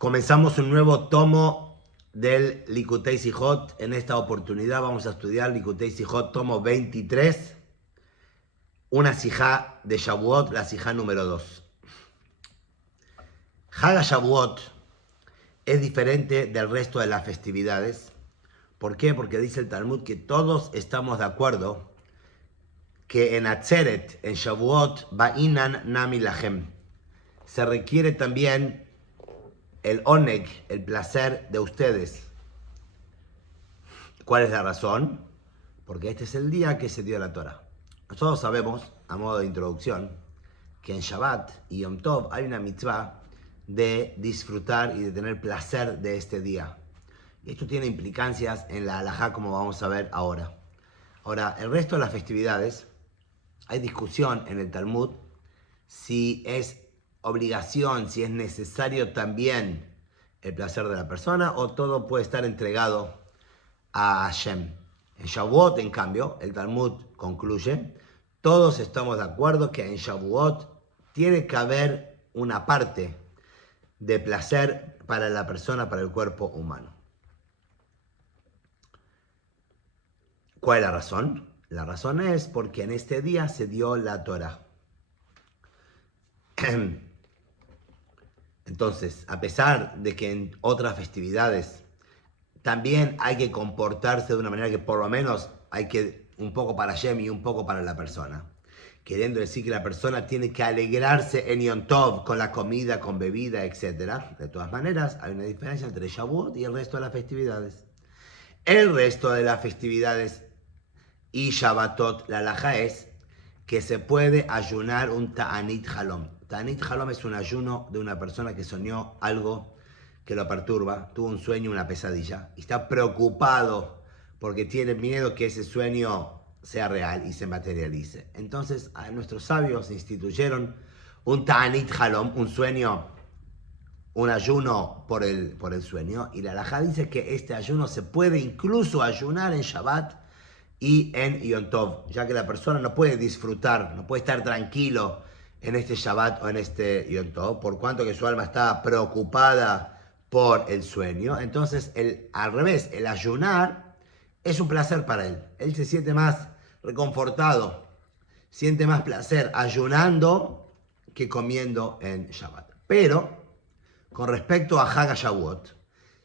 Comenzamos un nuevo tomo del Likutei Sijot. En esta oportunidad vamos a estudiar Likutei Sijot, tomo 23, una sijá de Shavuot, la sijá número 2. Haga Shavuot es diferente del resto de las festividades. ¿Por qué? Porque dice el Talmud que todos estamos de acuerdo que en Atzeret, en Shavuot, Ba'inan Nami Lachem, se requiere también el oneg, el placer de ustedes. ¿Cuál es la razón? Porque este es el día que se dio la Torah. Nosotros sabemos, a modo de introducción, que en Shabbat y Yom Tov hay una mitzvah de disfrutar y de tener placer de este día. Y esto tiene implicancias en la halajá, como vamos a ver ahora. Ahora, el resto de las festividades, hay discusión en el Talmud si es obligación, si es necesario también el placer de la persona o todo puede estar entregado a Hashem. En Shavuot, en cambio, el Talmud concluye, todos estamos de acuerdo que en Shavuot tiene que haber una parte de placer para la persona, para el cuerpo humano. ¿Cuál es la razón? La razón es porque en este día se dio la Torah. Entonces, a pesar de que en otras festividades también hay que comportarse de una manera que por lo menos hay que un poco para Hashem y un poco para la persona, queriendo decir que la persona tiene que alegrarse en Yom Tov con la comida, con bebida, etc. De todas maneras, hay una diferencia entre Shavuot y el resto de las festividades. El resto de las festividades y Shabbatot, la halajá es que se puede ayunar un Ta'anit Halom. Ta'anit Halom es un ayuno de una persona que soñó algo que lo perturba, tuvo un sueño, una pesadilla, y está preocupado porque tiene miedo que ese sueño sea real y se materialice. Entonces, nuestros sabios instituyeron un Ta'anit Halom, un sueño, un ayuno por el sueño, y la halajá dice que este ayuno se puede incluso ayunar en Shabbat y en Yom Tov, ya que la persona no puede disfrutar, no puede estar tranquilo en este Shabbat o en este Yom Tov, por cuanto que su alma está preocupada por el sueño. Entonces, al revés, el ayunar es un placer para él. Él se siente más reconfortado, siente más placer ayunando que comiendo en Shabbat. Pero, con respecto a Haga Shavuot,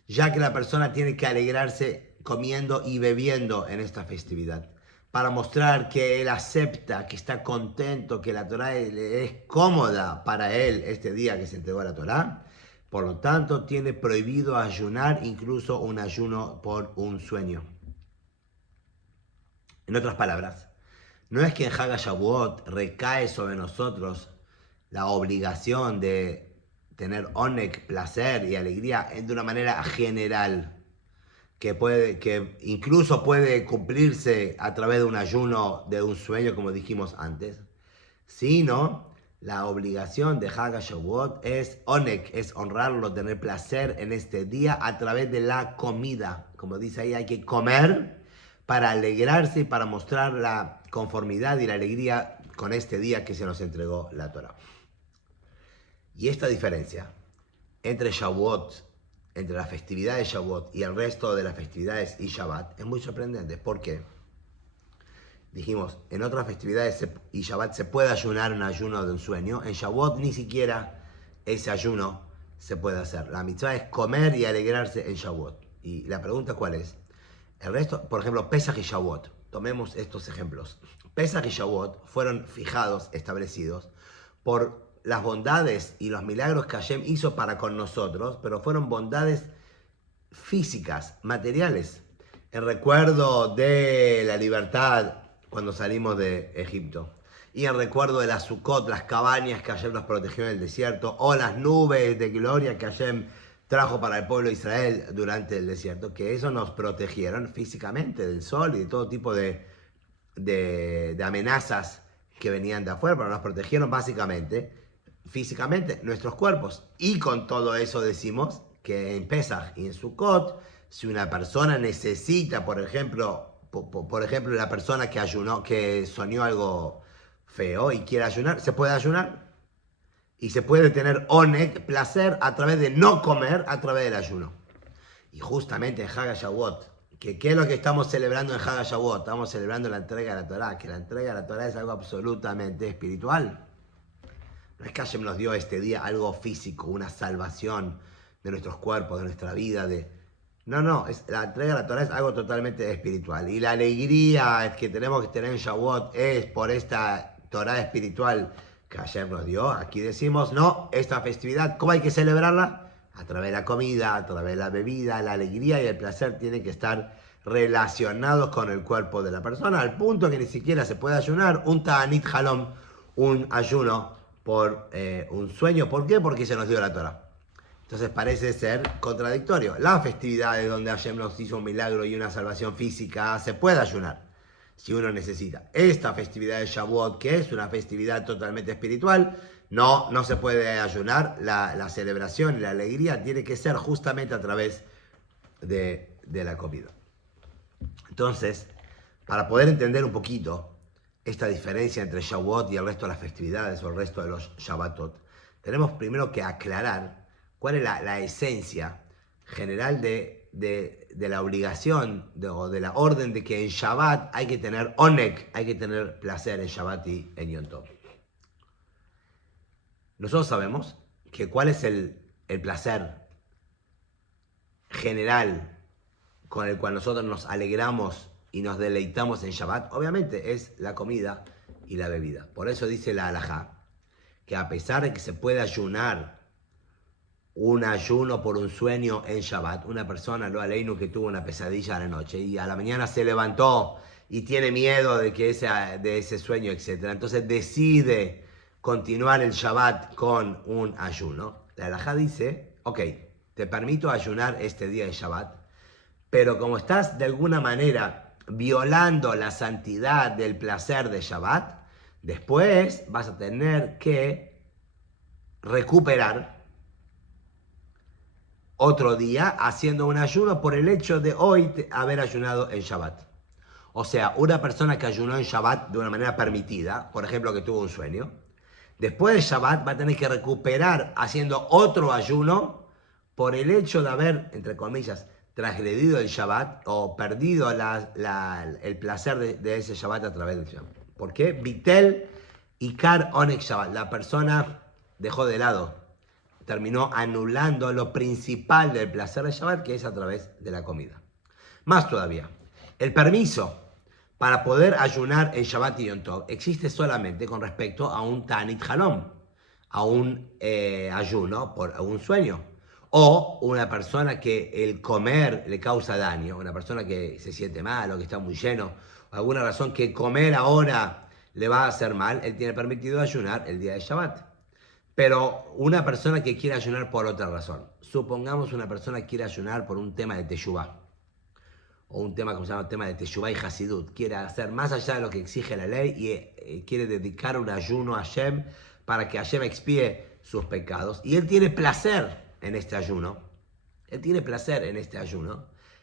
ya que la persona tiene que alegrarse comiendo y bebiendo en esta festividad, para mostrar que él acepta, que está contento, que la Torah es cómoda para él este día que se entregó a la Torah. Por lo tanto, tiene prohibido ayunar, incluso un ayuno por un sueño. En otras palabras, no es que en Haga Shavuot recae sobre nosotros la obligación de tener oneg, placer y alegría de una manera general, que incluso puede cumplirse a través de un ayuno, de un sueño, como dijimos antes, sino la obligación de Haga Shavuot es oneg, es honrarlo, tener placer en este día a través de la comida. Como dice ahí, hay que comer para alegrarse y para mostrar la conformidad y la alegría con este día que se nos entregó la Torah. Y esta diferencia entre Shavuot, entre la festividad de Shavuot y el resto de las festividades y Shabbat, es muy sorprendente. ¿Por qué? Dijimos, en otras festividades y Shabbat se puede ayunar un ayuno de un sueño. En Shavuot ni siquiera ese ayuno se puede hacer. La mitzvah es comer y alegrarse en Shavuot. Y la pregunta, ¿cuál es? El resto, por ejemplo, Pesach y Shavuot. Tomemos estos ejemplos. Pesach y Shavuot fueron fijados, establecidos, por las bondades y los milagros que Hashem hizo para con nosotros, pero fueron bondades físicas, materiales. En recuerdo de la libertad cuando salimos de Egipto, y en recuerdo de las Sukkot, las cabañas que Hashem nos protegió en el desierto, o las nubes de gloria que Hashem trajo para el pueblo de Israel durante el desierto, que eso nos protegieron físicamente del sol y de todo tipo de amenazas que venían de afuera, pero nos protegieron básicamente físicamente nuestros cuerpos. Y con todo eso decimos que en Pesach y en Sukkot, si una persona necesita, por ejemplo, la persona que ayunó, que soñó algo feo y quiere ayunar, se puede ayunar. Y se puede tener oneg, placer, a través de no comer, a través del ayuno. Y justamente en Hag HaShavuot, ¿qué es lo que estamos celebrando en Hag HaShavuot? Estamos celebrando la entrega de la Torá, que la entrega de la Torá es algo absolutamente espiritual. No es que Hashem nos dio este día algo físico, una salvación de nuestros cuerpos, de nuestra vida, No, la entrega de la Torá es algo totalmente espiritual. Y la alegría que tenemos que tener en Shavuot es por esta Torá espiritual que Hashem nos dio. Aquí decimos, no, esta festividad, ¿cómo hay que celebrarla? A través de la comida, a través de la bebida, la alegría y el placer tienen que estar relacionados con el cuerpo de la persona, al punto que ni siquiera se puede ayunar un ta'anit halom, un ayuno por un sueño. ¿Por qué? Porque se nos dio la Torá. Entonces parece ser contradictorio. Las festividades donde Hashem nos hizo un milagro y una salvación física, se puede ayunar si uno necesita. Esta festividad de Shavuot, que es una festividad totalmente espiritual, no se puede ayunar. La celebración y la alegría tiene que ser justamente a través de la comida. Entonces, para poder entender un poquito esta diferencia entre Shavuot y el resto de las festividades o el resto de los Shabbatot, tenemos primero que aclarar cuál es la esencia general de la obligación o de la orden de que en Shabbat hay que tener oneg, hay que tener placer en Shabbat y en Yom Tov. Nosotros sabemos que cuál es el placer general con el cual nosotros nos alegramos y nos deleitamos en Shabbat, obviamente es la comida y la bebida. Por eso dice la halajá, que a pesar de que se puede ayunar un ayuno por un sueño en Shabbat, una persona, lo aleinu, que tuvo una pesadilla a la noche y a la mañana se levantó y tiene miedo de ese sueño, etc. Entonces decide continuar el Shabbat con un ayuno. La halajá dice, ok, te permito ayunar este día de Shabbat, pero como estás de alguna manera violando la santidad del placer de Shabbat, después vas a tener que recuperar otro día haciendo un ayuno por el hecho de hoy haber ayunado en Shabbat. O sea, una persona que ayunó en Shabbat de una manera permitida, por ejemplo, que tuvo un sueño, después de Shabbat va a tener que recuperar haciendo otro ayuno por el hecho de haber, entre comillas, transgredido el Shabbat o perdido el placer de ese Shabbat a través del Shabbat. ¿Por qué? Bitel Ikar Onek Shabbat. La persona dejó de lado, terminó anulando lo principal del placer de Shabbat, que es a través de la comida. Más todavía, el permiso para poder ayunar en Shabbat y Yom Tov existe solamente con respecto a un Tanit Halom, a un ayuno por un sueño, o una persona que el comer le causa daño, una persona que se siente mal o que está muy lleno, o alguna razón que comer ahora le va a hacer mal, él tiene permitido ayunar el día de Shabbat. Pero una persona que quiere ayunar por otra razón, supongamos una persona que quiere ayunar por un tema de Teshuvah, o un tema como se llama tema de Teshuvah y Hasidut, quiere hacer más allá de lo que exige la ley y quiere dedicar un ayuno a Hashem para que Hashem expíe sus pecados, y él tiene placer en este ayuno,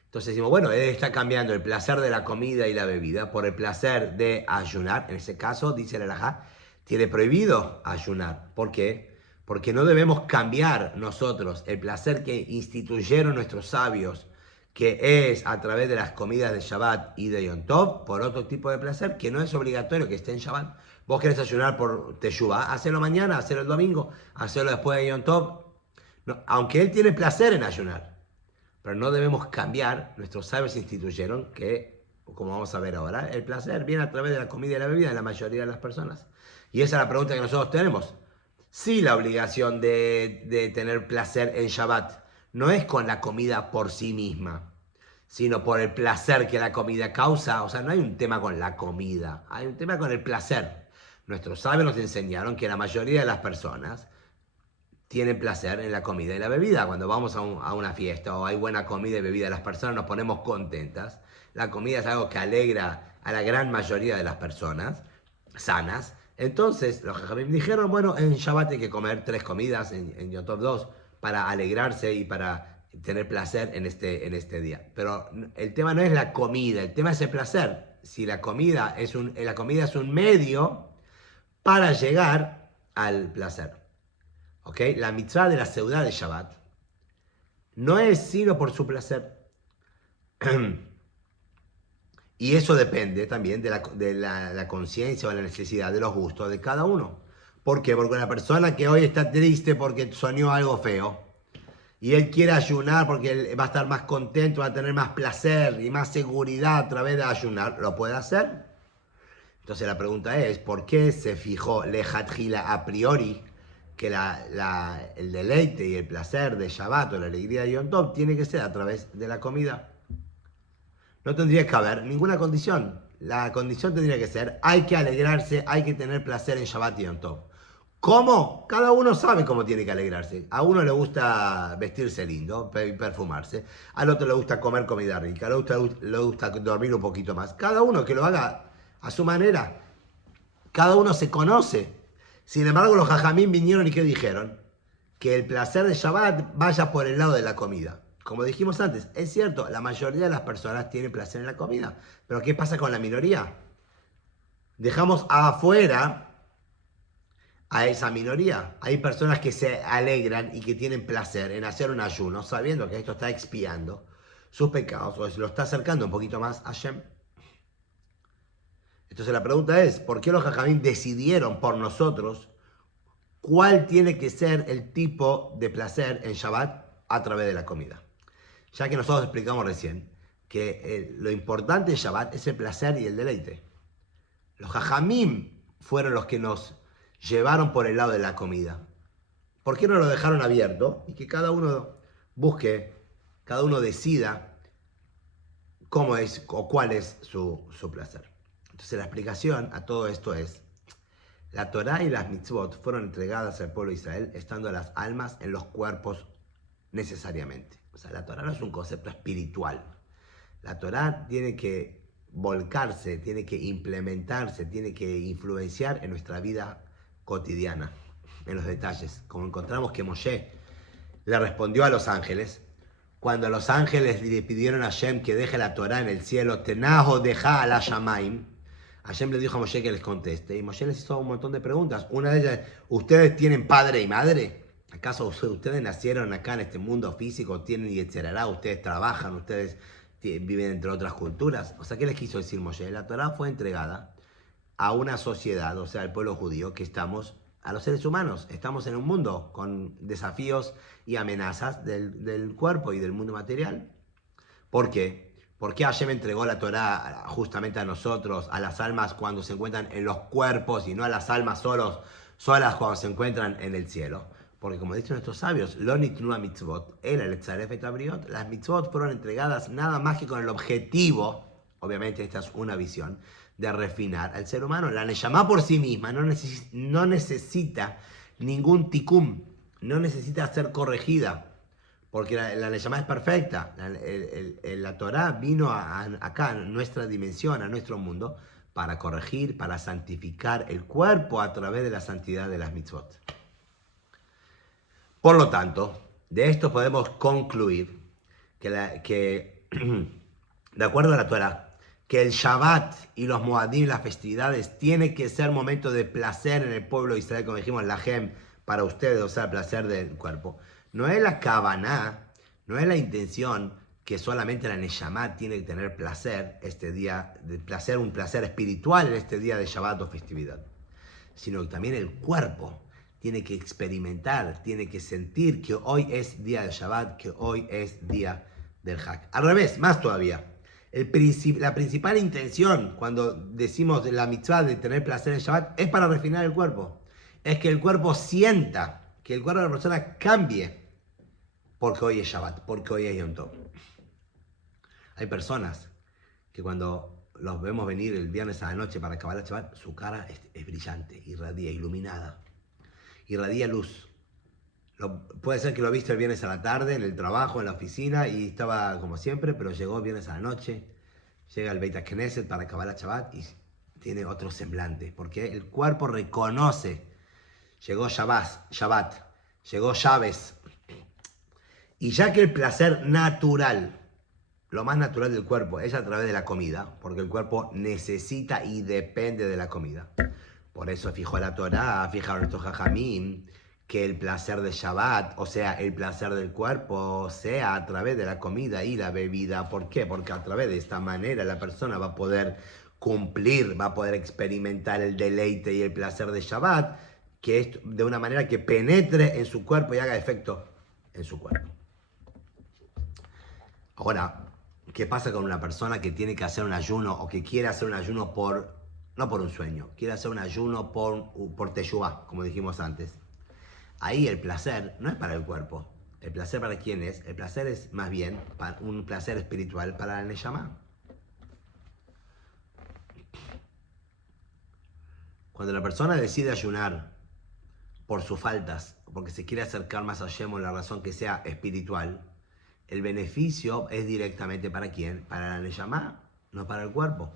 entonces decimos, bueno, él está cambiando el placer de la comida y la bebida por el placer de ayunar. En ese caso, dice el halajá, tiene prohibido ayunar. ¿Por qué? Porque no debemos cambiar nosotros el placer que instituyeron nuestros sabios, que es a través de las comidas de Shabbat y de Yom Tov, por otro tipo de placer que no es obligatorio que esté en Shabbat. Vos querés ayunar por Teshuvah, hacelo mañana, hacelo el domingo, hacelo después de Yom Tov. No, aunque él tiene placer en ayunar, pero no debemos cambiar. Nuestros sabios instituyeron que, como vamos a ver ahora, el placer viene a través de la comida y la bebida de la mayoría de las personas. Y esa es la pregunta que nosotros tenemos. Si la obligación de tener placer en Shabbat no es con la comida por sí misma, sino por el placer que la comida causa, o sea, no hay un tema con la comida, hay un tema con el placer. Nuestros sabios nos enseñaron que la mayoría de las personas tienen placer en la comida y la bebida. Cuando vamos a una fiesta o hay buena comida y bebida, las personas nos ponemos contentas. La comida es algo que alegra a la gran mayoría de las personas sanas. Entonces, los jajamim dijeron, bueno, en Shabbat hay que comer 3 comidas, en Yom Tov 2, para alegrarse y para tener placer en este día. Pero el tema no es la comida, el tema es el placer. Si la comida es un medio para llegar al placer. ¿Ok? La mitzvah de la seudá de Shabbat no es sino por su placer. Y eso depende también de la conciencia o la necesidad de los gustos de cada uno. ¿Por qué? Porque una persona que hoy está triste porque soñó algo feo y él quiere ayunar porque él va a estar más contento, va a tener más placer y más seguridad a través de ayunar, ¿lo puede hacer? Entonces la pregunta es, ¿por qué se fijó lejatjila a priori que el deleite y el placer de Shabbat o la alegría de Yom Tov tiene que ser a través de la comida? No tendría que haber ninguna condición. La condición tendría que ser, hay que alegrarse, hay que tener placer en Shabbat y Yom Tov. ¿Cómo? Cada uno sabe cómo tiene que alegrarse. A uno le gusta vestirse lindo, perfumarse. Al otro le gusta comer comida rica. Al otro le gusta dormir un poquito más. Cada uno que lo haga a su manera. Cada uno se conoce. Sin embargo, los jajamín vinieron y ¿qué dijeron? Que el placer de Shabbat vaya por el lado de la comida. Como dijimos antes, es cierto, la mayoría de las personas tienen placer en la comida. Pero ¿qué pasa con la minoría? Dejamos afuera a esa minoría. Hay personas que se alegran y que tienen placer en hacer un ayuno, sabiendo que esto está expiando sus pecados o se lo está acercando un poquito más a Hashem. Entonces la pregunta es, ¿por qué los jajamín decidieron por nosotros cuál tiene que ser el tipo de placer en Shabbat a través de la comida? Ya que nosotros explicamos recién que lo importante de Shabbat es el placer y el deleite. Los jajamim fueron los que nos llevaron por el lado de la comida. ¿Por qué no lo dejaron abierto? Y que cada uno busque, cada uno decida cómo es o cuál es su placer. Entonces la explicación a todo esto es, la Torá y las mitzvot fueron entregadas al pueblo de Israel estando las almas en los cuerpos necesariamente. O sea, la Torá no es un concepto espiritual. La Torá tiene que volcarse, tiene que implementarse, tiene que influenciar en nuestra vida cotidiana, en los detalles. Como encontramos que Moshe le respondió a los ángeles, cuando los ángeles le pidieron a Hashem que deje la Torá en el cielo, Tenajo deja a la Shamaim, Hashem le dijo a Moshe que les conteste, y Moshe les hizo un montón de preguntas. Una de ellas, ¿ustedes tienen padre y madre? ¿Acaso ustedes nacieron acá en este mundo físico, tienen yetzerará, ustedes trabajan, ustedes viven entre otras culturas? O sea, ¿qué les quiso decir Moshe? La Torá fue entregada a una sociedad, o sea, al pueblo judío, que estamos, a los seres humanos, estamos en un mundo con desafíos y amenazas del cuerpo y del mundo material. ¿Por qué? ¿Por qué Hashem entregó la Torá justamente a nosotros, a las almas cuando se encuentran en los cuerpos y no a las almas solas cuando se encuentran en el cielo? Porque como dicen nuestros sabios, lo nitnu mitzvot, era el tzaref et abriot, las mitzvot fueron entregadas nada más que con el objetivo, obviamente esta es una visión, de refinar al ser humano. La neshama por sí misma no necesita ningún tikum, no necesita ser corregida, porque la neshama es perfecta. La Torá vino acá, a nuestra dimensión, a nuestro mundo, para corregir, para santificar el cuerpo a través de la santidad de las mitzvot. Por lo tanto, de esto podemos concluir que de acuerdo a la Torá, que el Shabbat y los Moadim, las festividades, tiene que ser momento de placer en el pueblo de Israel, como dijimos, la Gem, para ustedes, o sea, el placer del cuerpo. No es la Kavaná, no es la intención que solamente la Neshama tiene que tener placer este día, un placer espiritual en este día de Shabbat o festividad, sino que también el cuerpo tiene que experimentar, tiene que sentir que hoy es día de Shabbat, que hoy es día del Hak. Al revés, más todavía. La principal intención cuando decimos la mitzvah de tener placer en Shabbat es para refinar el cuerpo. Es que el cuerpo sienta, que el cuerpo de la persona cambie porque hoy es Shabbat, porque hoy es Yom Tov. Hay personas que cuando los vemos venir el viernes a la noche para acabar el Shabbat, su cara es brillante, irradia, iluminada, irradia luz. Puede ser que lo viste el viernes a la tarde, en el trabajo, en la oficina, y estaba como siempre, pero llegó el viernes a la noche, llega el Beit HaKnesset para acabar el Shabbat y tiene otro semblante, porque el cuerpo reconoce, llegó Shabbat, llegó Shabbos, y ya que el placer natural, lo más natural del cuerpo es a través de la comida, porque el cuerpo necesita y depende de la comida. Por eso fijó la Torá, fijaron estos jajamim, que el placer de Shabbat, o sea, el placer del cuerpo, sea a través de la comida y la bebida. ¿Por qué? Porque a través de esta manera la persona va a poder cumplir, va a poder experimentar el deleite y el placer de Shabbat, que es de una manera que penetre en su cuerpo y haga efecto en su cuerpo. Ahora, ¿qué pasa con una persona que tiene que hacer un ayuno o que quiere hacer un ayuno no por un sueño, quiere hacer un ayuno por teshuvá, como dijimos antes? Ahí el placer no es para el cuerpo. ¿El placer para quién es? El placer es más bien un placer espiritual para la Neshama. Cuando la persona decide ayunar por sus faltas, porque se quiere acercar más a Hashem o la razón que sea espiritual, el beneficio es directamente ¿para quién? Para la Neshama, no para el cuerpo.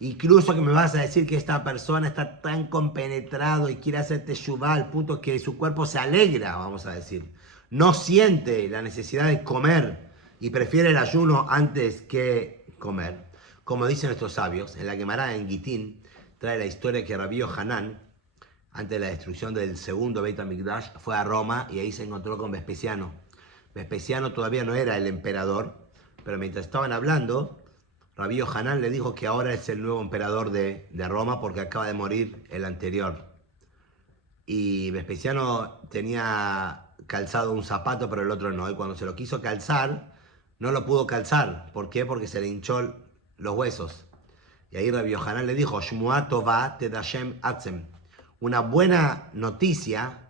Incluso que me vas a decir que esta persona está tan compenetrado y quiere hacer teshuvá al punto que su cuerpo se alegra, vamos a decir. No siente la necesidad de comer y prefiere el ayuno antes que comer. Como dicen nuestros sabios, en la Gemara en Gitín trae la historia que Rabbi Yohanan, antes de la destrucción del segundo Beit HaMikdash, fue a Roma y ahí se encontró con Vespasiano. Vespasiano todavía no era el emperador, pero mientras estaban hablando, Rabbi Yohanan le dijo que ahora es el nuevo emperador de Roma porque acaba de morir el anterior. Y Vespasiano tenía calzado un zapato, pero el otro no. Y cuando se lo quiso calzar, no lo pudo calzar. ¿Por qué? Porque se le hinchó los huesos. Y ahí Rabbi Yohanan le dijo, Shmuá tová tedashem atzem. Una buena noticia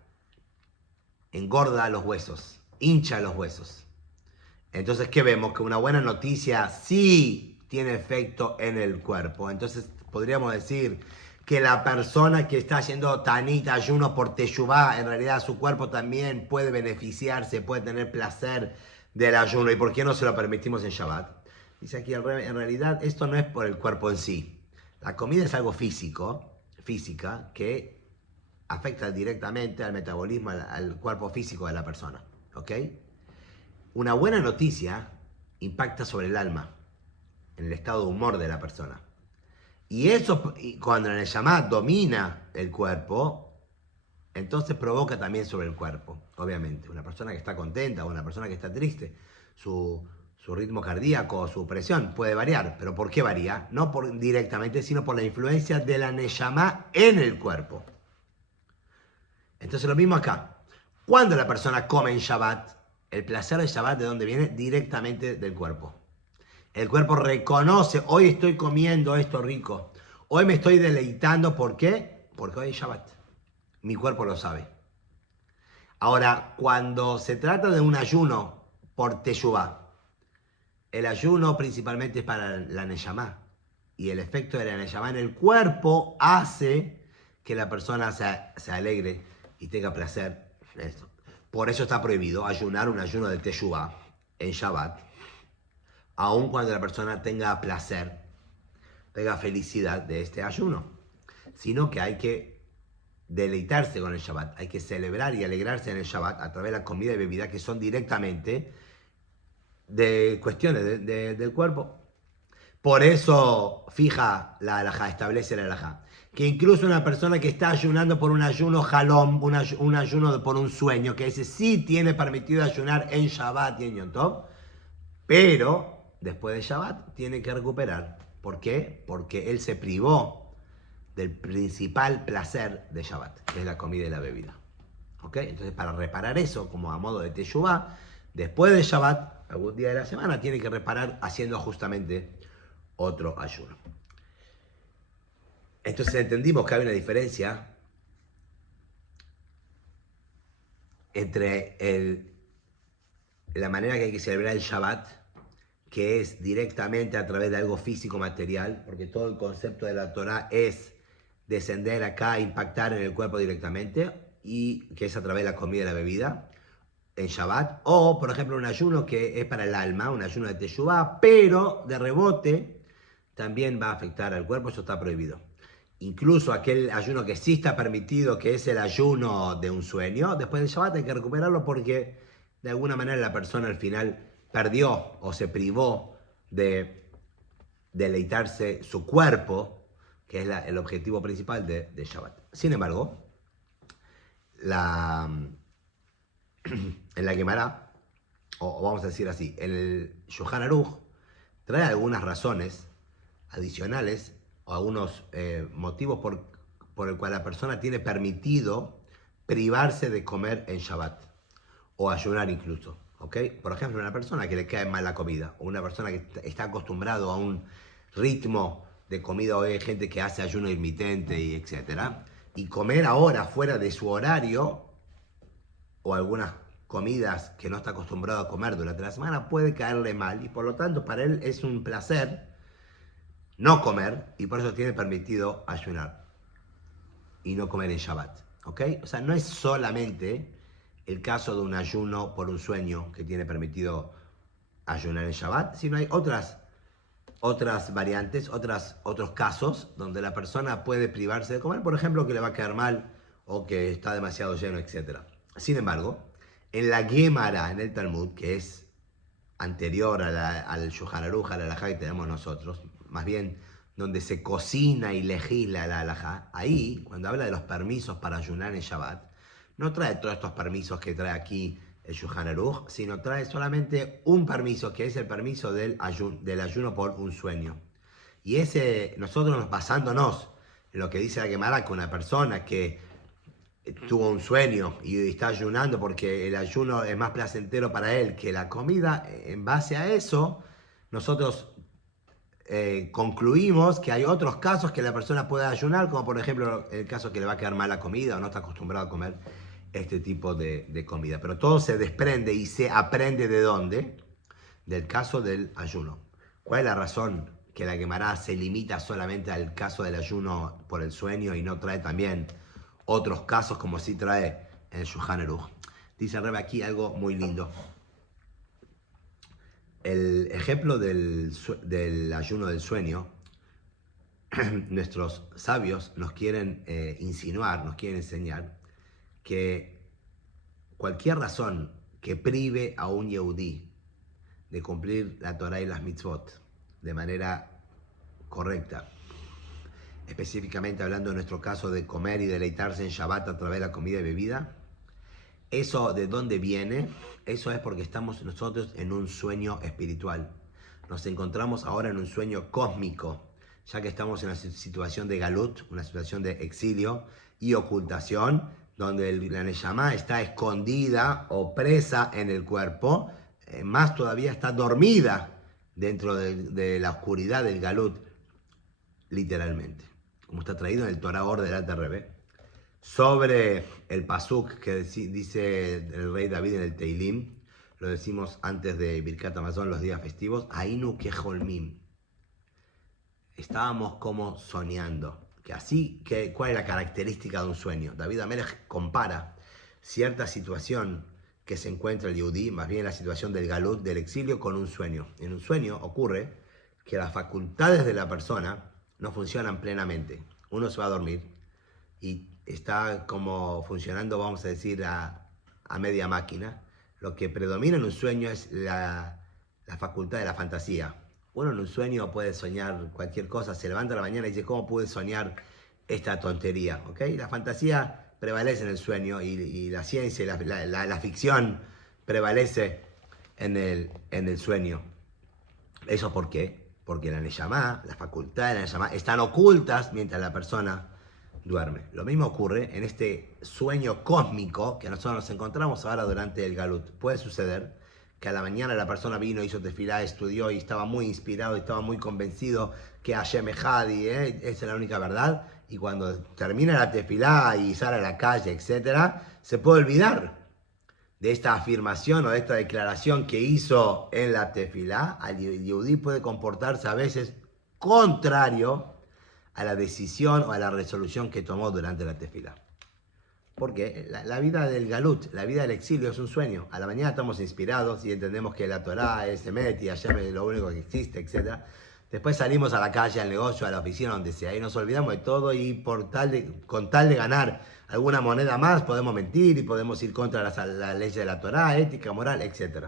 engorda los huesos, hincha los huesos. Entonces, ¿qué vemos? Que una buena noticia sí tiene efecto en el cuerpo. Entonces, podríamos decir que la persona que está haciendo tanita, ayuno por teshuvá, en realidad su cuerpo también puede beneficiarse, puede tener placer del ayuno. ¿Y por qué no se lo permitimos en Shabbat? Dice aquí, en realidad, esto no es por el cuerpo en sí. La comida es algo física, que afecta directamente al metabolismo, al cuerpo físico de la persona. ¿Ok? Una buena noticia impacta sobre el alma, en el estado de humor de la persona. Y eso, cuando el Neshama domina el cuerpo, entonces provoca también sobre el cuerpo, obviamente. Una persona que está contenta o una persona que está triste, su ritmo cardíaco, su presión puede variar. ¿Pero por qué varía? No directamente, sino por la influencia de la Neshama en el cuerpo. Entonces lo mismo acá. Cuando la persona come en Shabbat, el placer de Shabbat, ¿de dónde viene? Directamente del cuerpo. El cuerpo reconoce, hoy estoy comiendo esto rico, hoy me estoy deleitando, ¿por qué? Porque hoy es Shabbat. Mi cuerpo lo sabe. Ahora, cuando se trata de un ayuno por teshuvá, el ayuno principalmente es para la neshama, y el efecto de la neshama en el cuerpo hace que la persona se alegre y tenga placer. Esto. Por eso está prohibido ayunar un ayuno de teshuvá en Shabbat, aun cuando la persona tenga placer, tenga felicidad de este ayuno, sino que hay que deleitarse con el Shabbat, hay que celebrar y alegrarse en el Shabbat a través de la comida y bebida que son directamente de cuestiones del cuerpo. Por eso fija la halajá, establece la halajá, que incluso una persona que está ayunando por un ayuno halom, un ayuno por un sueño, que ese sí tiene permitido ayunar en Shabbat y en Yom Tov, pero después de Shabbat tiene que recuperar. ¿Por qué? Porque él se privó del principal placer de Shabbat, que es la comida y la bebida. ¿Ok? Entonces, para reparar eso, como a modo de teshuvá, después de Shabbat, algún día de la semana, tiene que reparar haciendo justamente otro ayuno. Entonces entendimos que hay una diferencia entre la manera que hay que celebrar el Shabbat, que es directamente a través de algo físico material, porque todo el concepto de la Torah es descender acá, impactar en el cuerpo directamente, y que es a través de la comida y la bebida en Shabbat, o por ejemplo un ayuno que es para el alma, un ayuno de Teshuvah, pero de rebote también va a afectar al cuerpo, eso está prohibido. Incluso aquel ayuno que sí está permitido, que es el ayuno de un sueño, después del Shabbat hay que recuperarlo porque de alguna manera la persona al final perdió o se privó de deleitarse su cuerpo, que es el objetivo principal de Shabbat. Sin embargo, la, en la Gemara, o vamos a decir así, el Shulchan Aruch trae algunas razones adicionales o algunos motivos por el cual la persona tiene permitido privarse de comer en Shabbat o ayunar incluso. ¿Ok? Por ejemplo, una persona que le cae mal la comida o una persona que está acostumbrado a un ritmo de comida, o hay gente que hace ayuno intermitente y etcétera, y comer ahora fuera de su horario o algunas comidas que no está acostumbrado a comer durante la semana puede caerle mal y por lo tanto para él es un placer no comer y por eso tiene permitido ayunar y no comer en Shabbat. ¿Ok? O sea, no es solamente el caso de un ayuno por un sueño que tiene permitido ayunar en Shabbat, sino hay otras variantes, otros casos donde la persona puede privarse de comer, por ejemplo, que le va a caer mal o que está demasiado lleno, etc. Sin embargo, en la Gemara, en el Talmud, que es anterior al Shulchan Aruch, a la halajá que tenemos nosotros, más bien donde se cocina y legisla la halajá, ahí, cuando habla de los permisos para ayunar en Shabbat, no trae todos estos permisos que trae aquí el Shulchan Aruch, sino trae solamente un permiso, que es el permiso del ayuno por un sueño. Y ese, nosotros basándonos en lo que dice la Gemara, que una persona que tuvo un sueño y está ayunando porque el ayuno es más placentero para él que la comida, en base a eso, nosotros concluimos que hay otros casos que la persona puede ayunar, como por ejemplo el caso que le va a quedar mal la comida o no está acostumbrado a comer este tipo de comida. Pero todo se desprende y se aprende ¿de dónde? Del caso del ayuno. ¿Cuál es la razón que la Gemara se limita solamente al caso del ayuno por el sueño y no trae también otros casos como sí trae el Shulchan Aruch? Dice Rebe aquí algo muy lindo. El ejemplo del ayuno del sueño, nuestros sabios nos quieren insinuar, nos quieren enseñar que cualquier razón que prive a un Yehudí de cumplir la Torah y las mitzvot de manera correcta, específicamente hablando en nuestro caso de comer y deleitarse en Shabbat a través de la comida y bebida, ¿eso de dónde viene? Eso es porque estamos nosotros en un sueño espiritual. Nos encontramos ahora en un sueño cósmico, ya que estamos en una situación de galut, una situación de exilio y ocultación, donde la Neshama está escondida o presa en el cuerpo, más todavía está dormida dentro de la oscuridad del galut, literalmente, como está traído en el Torah Or del Alter Rebbe, sobre el pasuk que dice el rey David en el Teilim, lo decimos antes de Birkat Hamazon, los días festivos, Ainu Keholmim. Estábamos como soñando. ¿Cuál es la característica de un sueño? David Amelech compara cierta situación que se encuentra el Yehudí, más bien la situación del galut, del exilio, con un sueño. En un sueño ocurre que las facultades de la persona no funcionan plenamente. Uno se va a dormir y está como funcionando, vamos a decir, a media máquina. Lo que predomina en un sueño es la facultad de la fantasía. Uno en un sueño puede soñar cualquier cosa, se levanta a la mañana y dice, ¿cómo pude soñar esta tontería? ¿Okay? La fantasía prevalece en el sueño y la ciencia y la ficción prevalece en el sueño. ¿Eso por qué? Porque la Neshama, la facultad de la Neshama, están ocultas mientras la persona duerme. Lo mismo ocurre en este sueño cósmico que nosotros nos encontramos ahora durante el Galut. Puede suceder que a la mañana la persona vino, hizo tefilá, estudió y estaba muy inspirado y estaba muy convencido que Hashem Echad y esa es la única verdad, y cuando termina la tefilá y sale a la calle, etc., se puede olvidar de esta afirmación o de esta declaración que hizo en la tefilá. El yehudí puede comportarse a veces contrario a la decisión o a la resolución que tomó durante la tefilá. Porque la vida del galut, la vida del exilio es un sueño. A la mañana estamos inspirados y entendemos que la Torá es Emet y Hashem es lo único que existe, etc. Después salimos a la calle, al negocio, a la oficina, donde sea, y nos olvidamos de todo y con tal de ganar alguna moneda más podemos mentir y podemos ir contra la ley de la Torá, ética, moral, etc.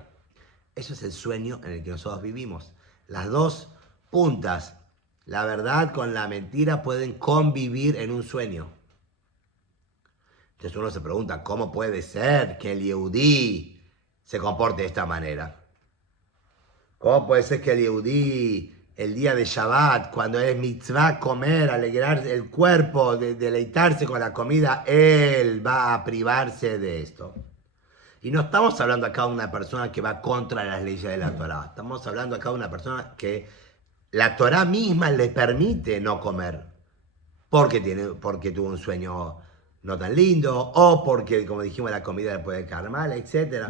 Eso es el sueño en el que nosotros vivimos. Las dos puntas, la verdad con la mentira, pueden convivir en un sueño. Entonces uno se pregunta, ¿cómo puede ser que el Yehudí se comporte de esta manera? ¿Cómo puede ser que el Yehudí, el día de Shabbat, cuando es mitzvah comer, alegrar el cuerpo, deleitarse con la comida, él va a privarse de esto? Y no estamos hablando acá de una persona que va contra las leyes de la Torá. Estamos hablando acá de una persona que la Torá misma le permite no comer porque tuvo un sueño no tan lindo o porque, como dijimos, la comida le puede caer mal, etc.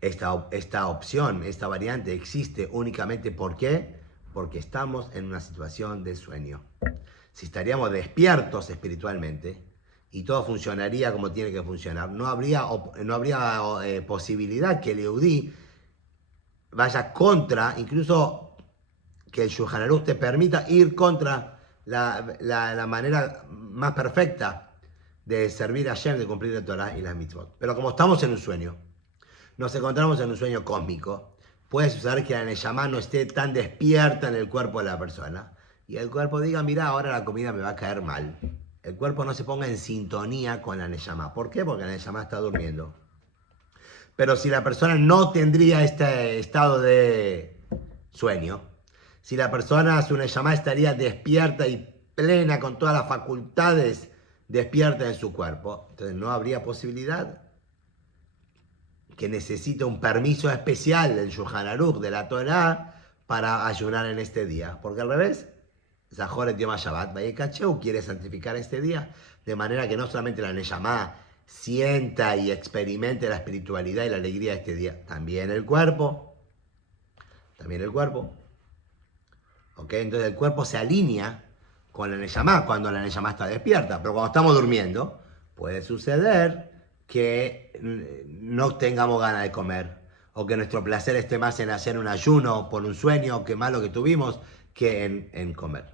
Esta opción, esta variante existe únicamente ¿por qué? Porque estamos en una situación de sueño. Si estaríamos despiertos espiritualmente y todo funcionaría como tiene que funcionar, no habría posibilidad que el Yehudí vaya contra, incluso que el Shulchan Aruch te permita ir contra la manera más perfecta de servir a Hashem, de cumplir la Torah y las mitzvot. Pero como estamos en un sueño, nos encontramos en un sueño cósmico, puede suceder que la Neshama no esté tan despierta en el cuerpo de la persona y el cuerpo diga, mira, ahora la comida me va a caer mal. El cuerpo no se ponga en sintonía con la Neshama. ¿Por qué? Porque la Neshama está durmiendo. Pero si la persona no tendría este estado de sueño, si la persona, su Neshama, estaría despierta y plena con todas las facultades despiertas en su cuerpo, entonces no habría posibilidad que necesite un permiso especial del Shulchan Aruch, de la Torah, para ayunar en este día. Porque al revés, Zahor et Yom HaShabbat Vayekacheu quiere santificar este día, de manera que no solamente la Neshama sienta y experimente la espiritualidad y la alegría de este día, también el cuerpo. ¿Ok? Entonces el cuerpo se alinea con la Neshama cuando la Neshama está despierta, pero cuando estamos durmiendo, puede suceder que no tengamos ganas de comer, o que nuestro placer esté más en hacer un ayuno por un sueño que malo que tuvimos, que en comer.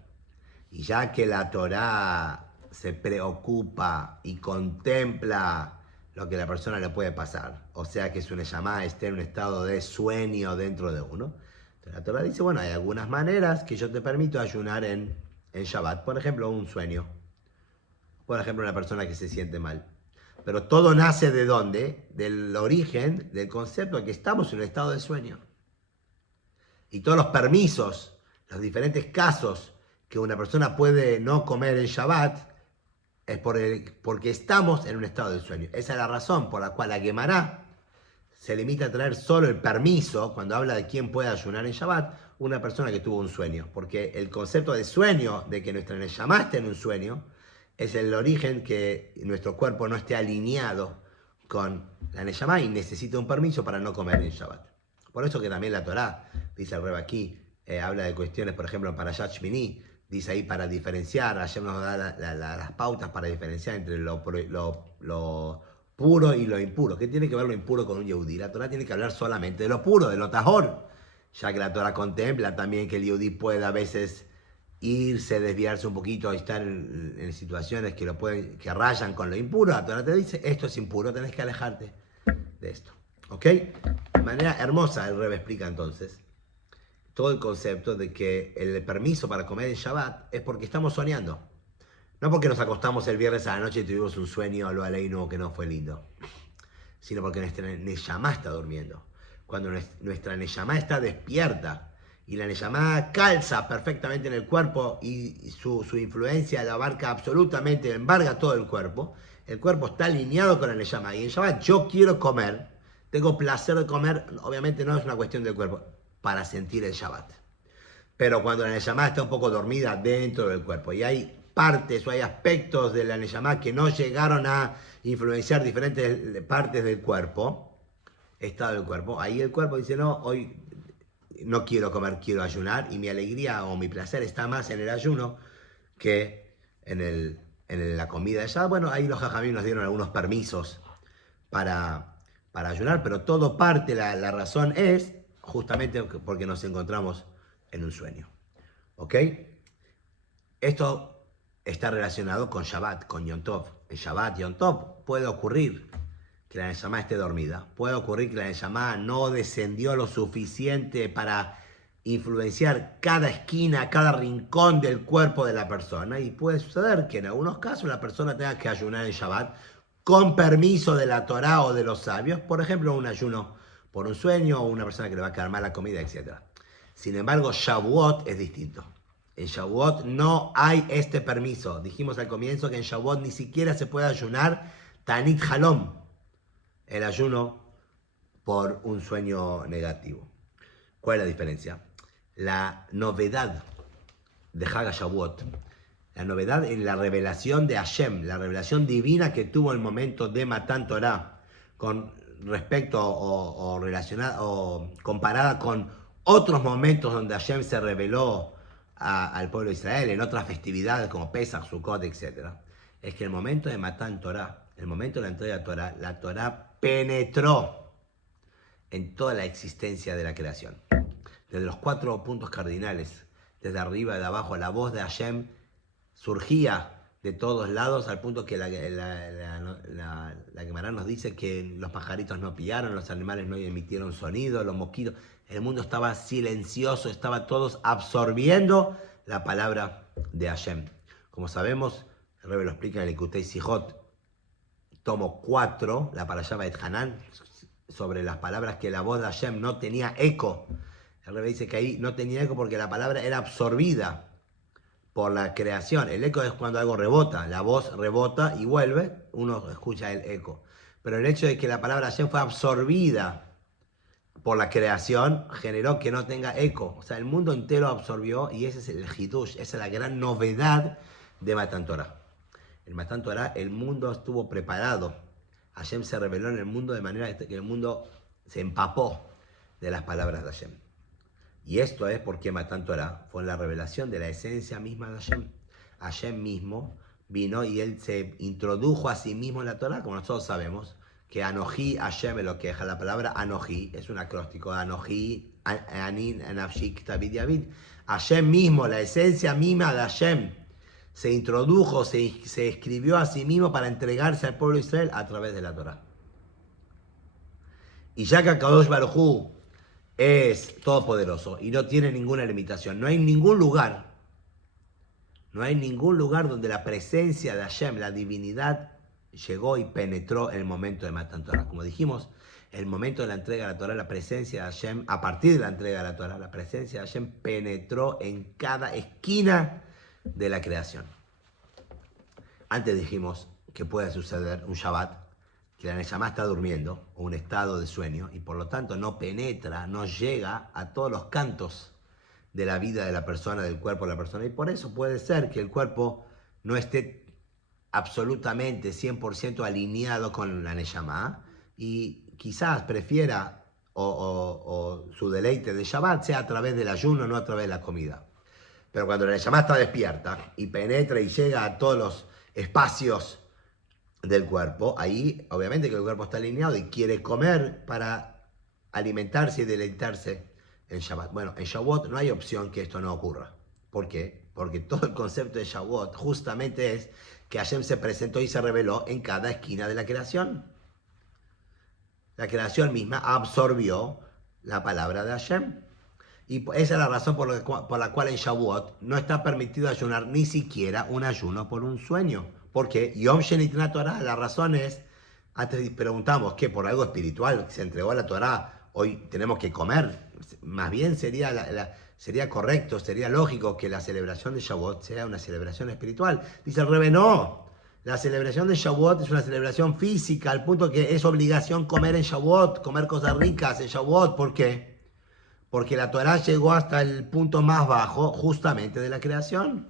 Y ya que la Torá se preocupa y contempla lo que a la persona le puede pasar, o sea que su Neshama esté en un estado de sueño dentro de uno, entonces la Torá dice, bueno, hay algunas maneras que yo te permito ayunar en Shabbat. Por ejemplo, un sueño. Por ejemplo, una persona que se siente mal. Pero todo nace ¿de dónde? Del origen, del concepto de que estamos en un estado de sueño. Y todos los permisos, los diferentes casos que una persona puede no comer en Shabbat, es porque estamos en un estado de sueño. Esa es la razón por la cual la Gemara se limita a traer solo el permiso, cuando habla de quién puede ayunar en Shabbat, una persona que tuvo un sueño. Porque el concepto de sueño, de que nuestra Neshama esté en un sueño, es el origen que nuestro cuerpo no esté alineado con la Neshama y necesita un permiso para no comer en Shabbat. Por eso que también la Torá, dice el Reb aquí, habla de cuestiones, por ejemplo, en Parashat Shmini, dice ahí para diferenciar, ayer nos da las pautas para diferenciar entre lo puro y lo impuro. ¿Qué tiene que ver lo impuro con un Yehudí? La Torá tiene que hablar solamente de lo puro, de lo tajor, ya que la Torá contempla también que el Yehudí puede a veces irse, desviarse un poquito, estar en situaciones que rayan con lo impuro. La Torá te dice, esto es impuro, tenés que alejarte de esto. ¿Ok? De manera hermosa el Rebbe explica entonces todo el concepto de que el permiso para comer en Shabbat es porque estamos soñando. No porque nos acostamos el viernes a la noche y tuvimos un sueño, lo aleino, que no fue lindo, sino porque nuestra Neshama está durmiendo. Cuando nuestra Neshama está despierta y la Neshama calza perfectamente en el cuerpo y su influencia la abarca absolutamente, embarga todo el cuerpo está alineado con la Neshama. Y en Shabbat yo quiero comer, tengo placer de comer, obviamente no es una cuestión del cuerpo, para sentir el Shabbat. Pero cuando la Neshama está un poco dormida dentro del cuerpo y hay partes o hay aspectos de la Neshama que no llegaron a influenciar diferentes partes del cuerpo, estado del cuerpo, ahí el cuerpo dice, no, hoy no quiero comer, quiero ayunar, y mi alegría o mi placer está más en el ayuno que en la comida de Shabbat. Bueno, ahí los jajamim nos dieron algunos permisos para ayunar, pero todo parte, la razón es justamente porque nos encontramos en un sueño. ¿Ok? Esto está relacionado con Shabbat, con Yom Tov. En Shabbat, Yom Tov, puede ocurrir que la Neshama esté dormida. Puede ocurrir que la Neshama no descendió lo suficiente para influenciar cada esquina, cada rincón del cuerpo de la persona, y puede suceder que en algunos casos la persona tenga que ayunar en Shabbat con permiso de la Torá o de los sabios, por ejemplo, un ayuno por un sueño o una persona que le va a quedar mal la comida, etc. Sin embargo, Shavuot es distinto. En Shavuot no hay este permiso. Dijimos al comienzo que en Shavuot ni siquiera se puede ayunar Tanit Halom, el ayuno por un sueño negativo. ¿Cuál es la diferencia? La novedad de Hag Shavuot, la novedad en la revelación de Hashem, la revelación divina que tuvo el momento de Matan Torah, con respecto o relacionada o comparada con otros momentos donde Hashem se reveló al pueblo de Israel, en otras festividades como Pesach, Sukkot, etc. Es que el momento de Matan Torah, el momento de la entrega de Torah, la Torah penetró en toda la existencia de la creación. Desde los 4 puntos cardinales, desde arriba, de abajo, la voz de Hashem surgía de todos lados, al punto que la Gemara nos dice que los pajaritos no pillaron, los animales no emitieron sonido, los mosquitos. El mundo estaba silencioso, estaba todos absorbiendo la palabra de Hashem. Como sabemos, el Rebbe lo explica en el Likutei Sijot, tomo 4, la parashá Beit Hanan, sobre las palabras que la voz de Hashem no tenía eco. El Rebbe dice que ahí no tenía eco porque la palabra era absorbida por la creación. El eco es cuando algo rebota, la voz rebota y vuelve, uno escucha el eco. Pero el hecho de que la palabra Hashem fue absorbida por la creación generó que no tenga eco. O sea, el mundo entero absorbió, y ese es el Hidush, esa es la gran novedad de Matan Torah. En Matan Torah el mundo estuvo preparado. Hashem se reveló en el mundo de manera que el mundo se empapó de las palabras de Hashem. Y esto es porque Matan Torah fue la revelación de la esencia misma de Hashem. Hashem mismo vino y él se introdujo a sí mismo en la Torah, como nosotros sabemos, que Anoji Hashem es lo que deja la palabra Anoji, es un acróstico, Anoji, Anin, Anafshik, David, David. Hashem mismo, la esencia misma de Hashem, se introdujo, se escribió a sí mismo para entregarse al pueblo de Israel a través de la Torah. Y ya que Kadosh Baruj Hu es todopoderoso y no tiene ninguna limitación, no hay ningún lugar donde la presencia de Hashem, la divinidad, llegó y penetró en el momento de Matan Torah. Como dijimos, el momento de la entrega de la Torah, la presencia de Hashem, a partir de la entrega de la Torah, la presencia de Hashem penetró en cada esquina de la creación. Antes dijimos que puede suceder un Shabbat, que la Neshama está durmiendo, o un estado de sueño, y por lo tanto no penetra, no llega a todos los cantos de la vida de la persona, del cuerpo de la persona, y por eso puede ser que el cuerpo no esté absolutamente 100% alineado con la Neshama, y quizás prefiera o su deleite de Shabbat sea a través del ayuno, no a través de la comida. Pero cuando la Neshama está despierta y penetra y llega a todos los espacios del cuerpo, ahí obviamente que el cuerpo está alineado y quiere comer para alimentarse y deleitarse en Shabbat. Bueno, en Shavuot no hay opción que esto no ocurra. ¿Por qué? Porque todo el concepto de Shavuot justamente es que Hashem se presentó y se reveló en cada esquina de la creación. La creación misma absorbió la palabra de Hashem. Y esa es la razón por la cual en Shavuot no está permitido ayunar ni siquiera un ayuno por un sueño. Porque Yom Shenitna Torah, la razón es, antes preguntamos que por algo espiritual se entregó a la Torah, hoy tenemos que comer. Más bien sería correcto, sería lógico que la celebración de Shavuot sea una celebración espiritual. Dice el Rebbe, no. La celebración de Shavuot es una celebración física, al punto que es obligación comer en Shavuot, comer cosas ricas en Shavuot. ¿Por qué? Porque la Torah llegó hasta el punto más bajo justamente de la creación.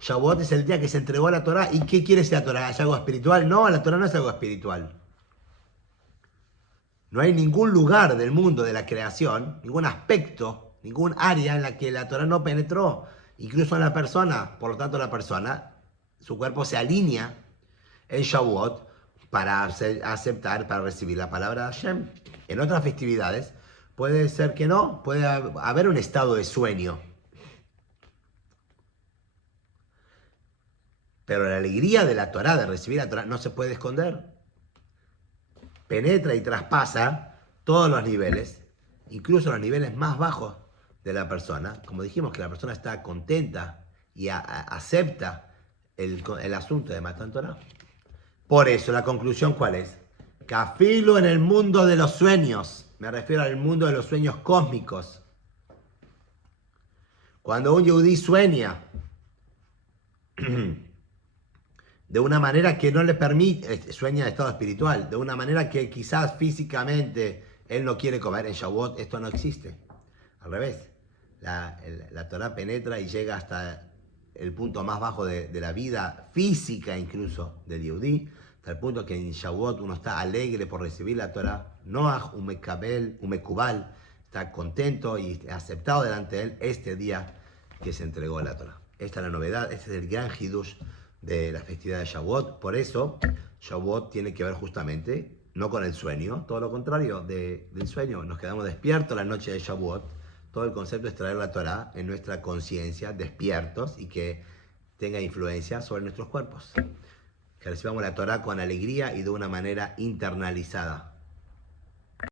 Shavuot es el día que se entregó la Torah. ¿Y qué quiere decir la Torah? ¿Es algo espiritual? No, la Torah no es algo espiritual. No hay ningún lugar del mundo de la creación, ningún aspecto, ningún área en la que la Torah no penetró. Incluso en la persona. Por lo tanto, la persona, su cuerpo se alinea en Shavuot para aceptar, para recibir la palabra de Hashem. En otras festividades puede ser que no, puede haber un estado de sueño. Pero la alegría de la Torah, de recibir la Torah, no se puede esconder. Penetra y traspasa todos los niveles, incluso los niveles más bajos de la persona, como dijimos que la persona está contenta y acepta el asunto de Matan Torah. Por eso, la conclusión, ¿cuál es? Cafilo en el mundo de los sueños, me refiero al mundo de los sueños cósmicos. Cuando un yehudí sueña de una manera que no le permite, sueña de estado espiritual, de una manera que quizás físicamente él no quiere comer, en Shavuot esto no existe. Al revés, la Torah penetra y llega hasta el punto más bajo de la vida física incluso del yehudí, hasta el punto que en Shavuot uno está alegre por recibir la Torah, Noach umekubal, está contento y aceptado delante de él este día que se entregó la Torah. Esta es la novedad, este es el gran hidush de la festividad de Shavuot. Por eso, Shavuot tiene que ver justamente, no con el sueño, todo lo contrario del sueño. Nos quedamos despiertos la noche de Shavuot. Todo el concepto es traer la Torah en nuestra conciencia, despiertos, y que tenga influencia sobre nuestros cuerpos. Que recibamos la Torah con alegría y de una manera internalizada.